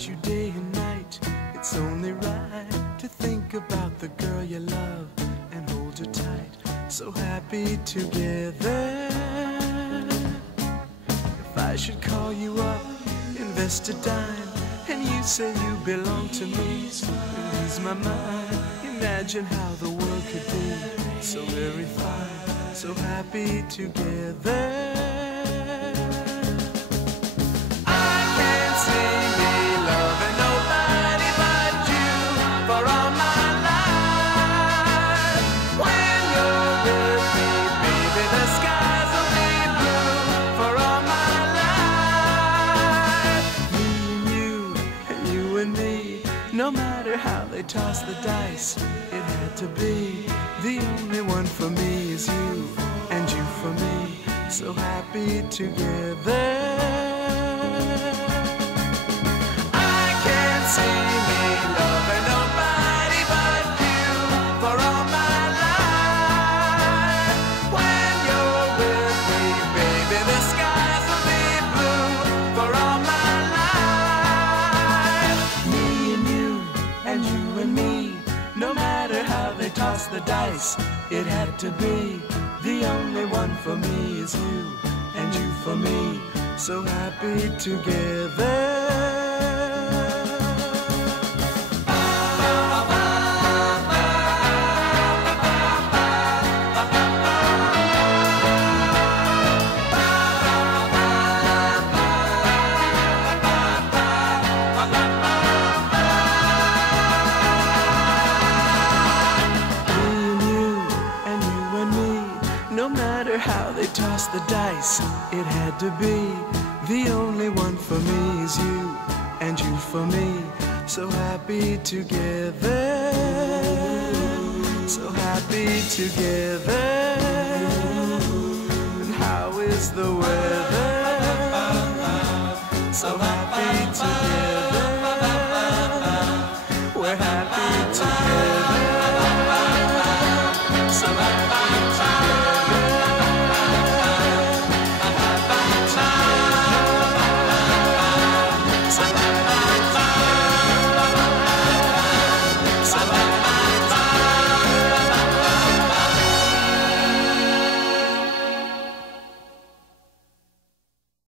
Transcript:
about you day and night. It's only right to think about the girl you love and hold her tight. So happy together. If I should call you up, invest a dime, and you say you belong to me, ease my mind. Imagine how the world could be so very fine, so happy together. No matter how they toss the dice, it had to be. The only one for me is you, and you for me, so happy together. I can't see me loving nobody but you for all my life. When you're with me, baby, the skies will be blue for all my and you and me. No matter how they toss the dice, it had to be. The only one for me is you, and you for me, so happy together. No matter how they toss the dice, it had to be. The only one for me is you, and you for me, so happy together. So happy together. And how is the weather? So happy together.